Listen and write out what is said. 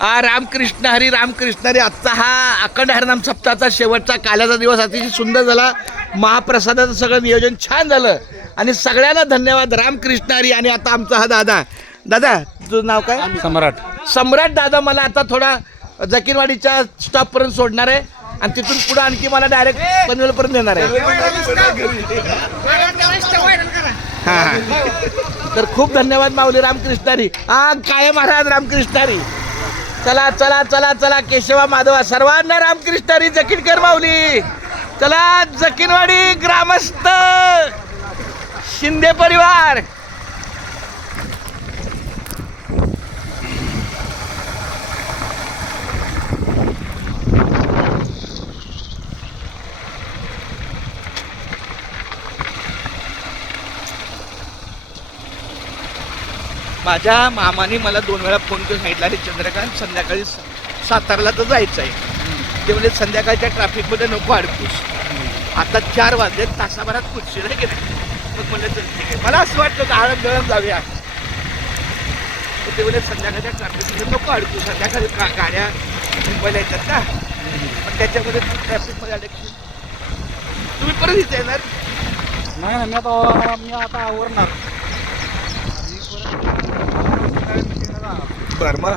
रामकृष्ण हरी. आजचा हा अखंड हरिनाम सप्ताहाचा शेवटचा काल्याचा दिवस अतिशय सुंदर झाला. महाप्रसादाचं सगळं नियोजन छान झालं आणि सगळ्यांना धन्यवाद. रामकृष्ण हरी. आणि आता आमचा हा दादा तुझं नाव काय? सम्राट दादा मला आता थोडा जकीरवाडीच्या स्टॉपपर्यंत सोडणार आहे आणि तिथून पुढे आणखी मला डायरेक्ट पनवेलपर्यंत नेणार आहे. हां तर खूप धन्यवाद माऊली. रामकृष्ण हरी. काय महाराज रामकृष्ण हरी. चला चला चला चला केशवा माधवा सर्वांना रामकृष्ण हरी. जकीनकर माऊली. चला जकीनवाडी ग्रामस्थ शिंदे परिवार. माझ्या मामाने मला 2 वेळा फोन करून सांगितला रे चंद्रकांत संध्याकाळी सातारला तर जायचं आहे. ते म्हणजे संध्याकाळच्या ट्रॅफिकमध्ये नको अडकूस. आता 4 वाजले तासाभरात कुठशी नाही गेले. मग म्हणलं चल ठीक आहे. मला असं वाटतं की आळम गळम जाऊया. ते म्हणजे संध्याकाळच्या ट्रॅफिकमध्ये नको अडकू. संध्याकाळी गाड्या मुंबईला येतात ना पण त्याच्यामध्ये ट्रॅफिकमध्ये अडकशील. तुम्ही परत इथे येणार? नाही मी आता आवरणार. बरं मग